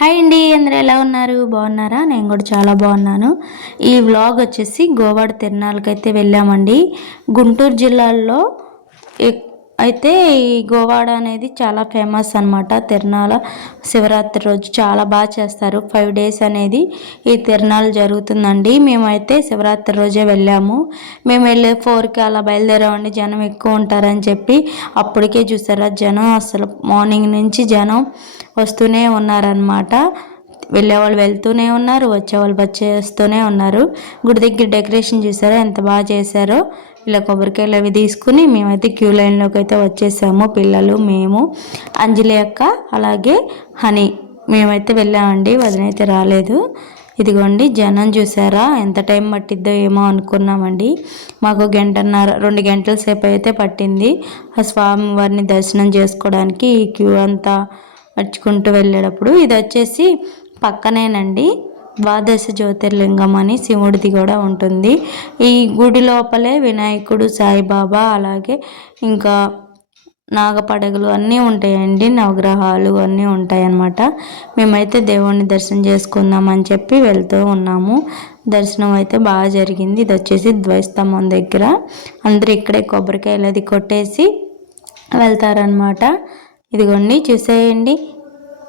Hi అండి అందరూ ఎలా ఉన్నారు? బాగున్నారా? నేను కూడా చాలా బాగున్నాను. ఈ వ్లాగ్ వచ్చేసి గోవాడ తిరునాళ్ళకైతే వెళ్ళామండి. గుంటూరు జిల్లాలో ఎక్- అయితే ఈ గోవాడ అనేది చాలా ఫేమస్ అన్నమాట. తిరునాళ శివరాత్రి రోజు చాలా బాగా చేస్తారు. ఫైవ్ డేస్ అనేది ఈ తిరునాళ్ళు జరుగుతుందండి. మేమైతే శివరాత్రి రోజే వెళ్ళాము. మేము వెళ్ళే ఫోర్కి అలా బయలుదేరామండి. జనం ఎక్కువ ఉంటారని చెప్పి అప్పటికే చూసారా? జనం అసలు మార్నింగ్ నుంచి జనం వస్తూనే ఉన్నారనమాట వెళ్ళేవాళ్ళు వెళ్తూనే ఉన్నారు వచ్చేవాళ్ళు వచ్చేస్తూనే ఉన్నారు. గుడి దగ్గర డెకరేషన్ చేశారో ఎంత బాగా చేశారో ఇలా కొబ్బరికాయలు అవి తీసుకుని మేమైతే క్యూ లైన్లోకి అయితే వచ్చేసాము పిల్లలు మేము అంజలి అక్క అలాగే హనీ. మేమైతే వెళ్ళామండి వదినైతే రాలేదు. ఇదిగోండి జనం చూసారా ఎంత టైం పట్టిద్దో ఏమో అనుకున్నామండి. మాకు గంటన్నర రెండు గంటల సేపు అయితే పట్టింది. ఆ స్వామి వారిని దర్శనం చేసుకోవడానికి ఈ క్యూ అంతా నడుచుకుంటూ వెళ్ళేటప్పుడు ఇది వచ్చేసి పక్కనేనండి ద్వాదశ జ్యోతిర్లింగం అని శివుడిది కూడా ఉంటుంది. ఈ గుడి లోపలే వినాయకుడు సాయిబాబా అలాగే ఇంకా నాగపడగలు అన్నీ ఉంటాయండి. నవగ్రహాలు అన్నీ ఉంటాయన్నమాట. మేమైతే దేవుణ్ణి దర్శనం చేసుకుందాం అని చెప్పి వెళ్తూ ఉన్నాము. దర్శనం అయితే బాగా జరిగింది. ఇది వచ్చేసి ద్వైస్తంభం దగ్గర. అందరూ ఇక్కడే కొబ్బరికాయలు అది కొట్టేసి వెళ్తారనమాట ఇదిగోండి చూసేయండి.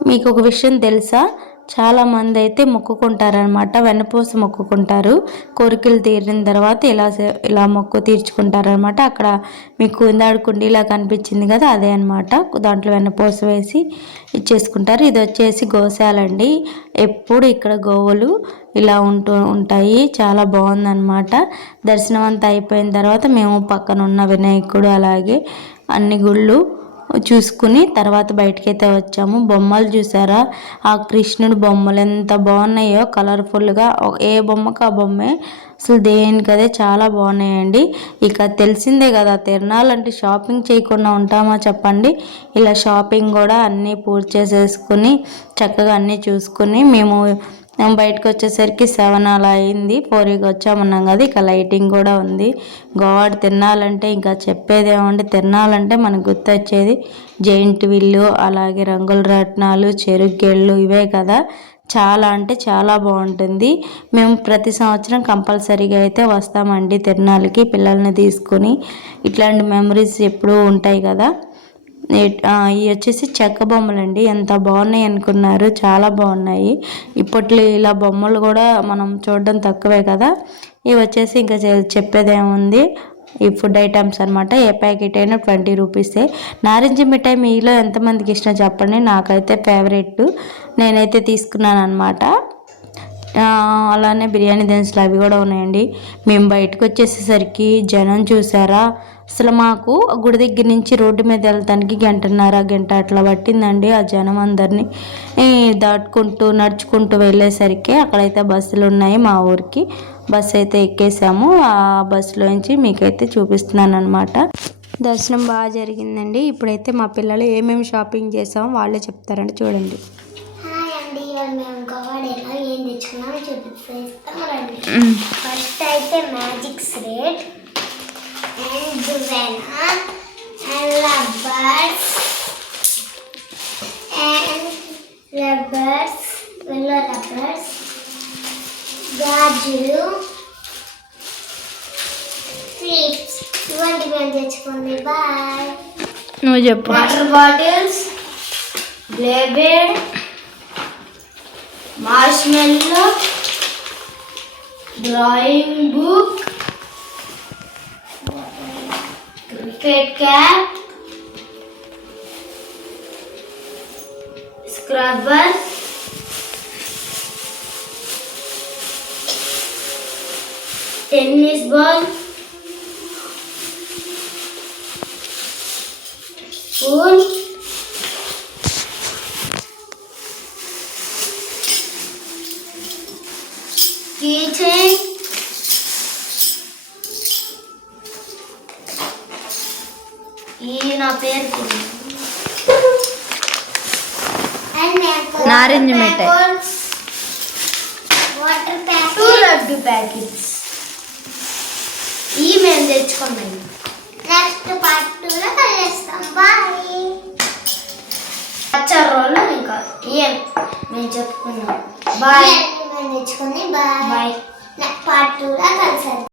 మీకు ఒక విషయం తెలుసా? చాలా మంది అయితే మొక్కుకుంటారనమాట వెన్నపూస మొక్కుకుంటారు. కోరికలు తీరిన తర్వాత ఇలా సే- ఇలా మొక్కు తీర్చుకుంటారనమాట అక్కడ మీకు ఇందాడుకుండి కుండీలా కనిపించింది కదా అదే అనమాట దాంట్లో వెన్నపూస వేసి ఇచ్చేసుకుంటారు ఇది వచ్చేసి గోశాలండి. ఎప్పుడు ఇక్కడ గోవులు ఇలా ఉంటూ ఉంటాయి. చాలా బాగుందన్నమాట. దర్శనం అంతా అయిపోయిన తర్వాత మేము పక్కన ఉన్న వినాయకుడు అలాగే అన్ని గుళ్ళు చూసుకుని తర్వాత బయటకైతే వచ్చాము. బొమ్మలు చూసారా? ఆ కృష్ణుడు బొమ్మలు ఎంత బాగున్నాయో కలర్ఫుల్గా. ఏ బొమ్మకు ఆ బొమ్మే? అసలు దేనికదే చాలా బాగున్నాయండి. ఇక తెలిసిందే కదా తిరణాలంటే షాపింగ్ చేయకుండా ఉంటామా చెప్పండి. ఇలా షాపింగ్ కూడా అన్నీ పూర్తి చేసేసుకుని చక్కగా అన్నీ చూసుకుని మేము మేము బయటకు వచ్చేసరికి సెవెన్ అలా అయింది. ఫోర్కి వచ్చామన్నాం కదా ఇక లైటింగ్ కూడా ఉంది. గోవాడ తినాలంటే ఇంకా చెప్పేదేమంటే తినాలంటే మనకు గుర్తొచ్చేది జైంట్ విల్లు అలాగే రంగుల రత్నాలు చెరుగ్గెళ్ళు ఇవే కదా. చాలా అంటే చాలా బాగుంటుంది. మేము ప్రతి సంవత్సరం కంపల్సరీగా అయితే వస్తామండి తిరణాలకి పిల్లల్ని తీసుకొని. ఇట్లాంటి మెమరీస్ ఎప్పుడూ ఉంటాయి కదా. ఇవి వచ్చేసి చెక్క బొమ్మలు అండి ఎంత బాగున్నాయి అనుకున్నారు. చాలా బాగున్నాయి. ఇప్పట్లో ఇలా బొమ్మలు కూడా మనం చూడడం తక్కువే కదా. ఇవి వచ్చేసి ఇంకా చె- చెప్పేదేముంది ఈ ఫుడ్ ఐటమ్స్ అనమాట ఏ ప్యాకెట్ అయినా ట్వంటీ రూపీసే. నారింజ మిఠాయి మీలో ఎంతమందికి ఇష్టం చెప్పండి. నాకైతే ఫేవరెట్ నేనైతే తీసుకున్నాను అనమాట అలానే బిర్యానీ దినుసులు అవి కూడా ఉన్నాయండి. మేము బయటకు వచ్చేసేసరికి జనం చూసారా? అసలు మాకు గుడి దగ్గర నుంచి రోడ్డు మీద వెళ్తానికి గంటన్నర గంట అట్లా పట్టిందండి ఆ జనం అందరినీ. దాటుకుంటూ నడుచుకుంటూ వెళ్ళేసరికి అక్కడైతే బస్సులు ఉన్నాయి మా ఊరికి. బస్సు అయితే ఎక్కేసాము. ఆ బస్సులోంచి మీకైతే చూపిస్తున్నాను అనమాట దర్శనం బాగా జరిగిందండి. ఇప్పుడైతే మా పిల్లలు ఏమేమి షాపింగ్ చేసామో వాళ్ళే చెప్తారండి. చూడండి హాయ్ అండి ఇవాళ మేము గవాడేలో ఏం తెచ్చుకున్నామో చూపిస్తాం రండి ఫస్ట్ అయితే మ్యాజిక్ థ్రెడ్ అండ్ దువెనా అండ్ రబ్బర్స్ అండ్ రబ్బర్స్ వెల్లో రబ్బర్స్ గాజులు క్లిప్స్ ఇవన్నీ మేము తెచ్చుకుంది బాయ్ నువ్వు చెప్పు వాటర్ బాటిల్స్ బ్లేబెడ్ marshmallow, drawing book, cricket cap, scrubber, tennis ball, spoon, keychain ఈ నా పేరు నారింజ మిఠాయి. Water packet two laddu packets ఈ మేము తెచ్చుకున్నాం నెక్స్ట్ పార్ట్ టూలో కలిస్తాం. బాయ్ పచ్చ రోళ్ళు ఇంకా. ఏం? మేము చెప్పుకున్నాం. బాయ్ నేర్చుకుని బాయ్. పార్ట్ టూలో కలిసారు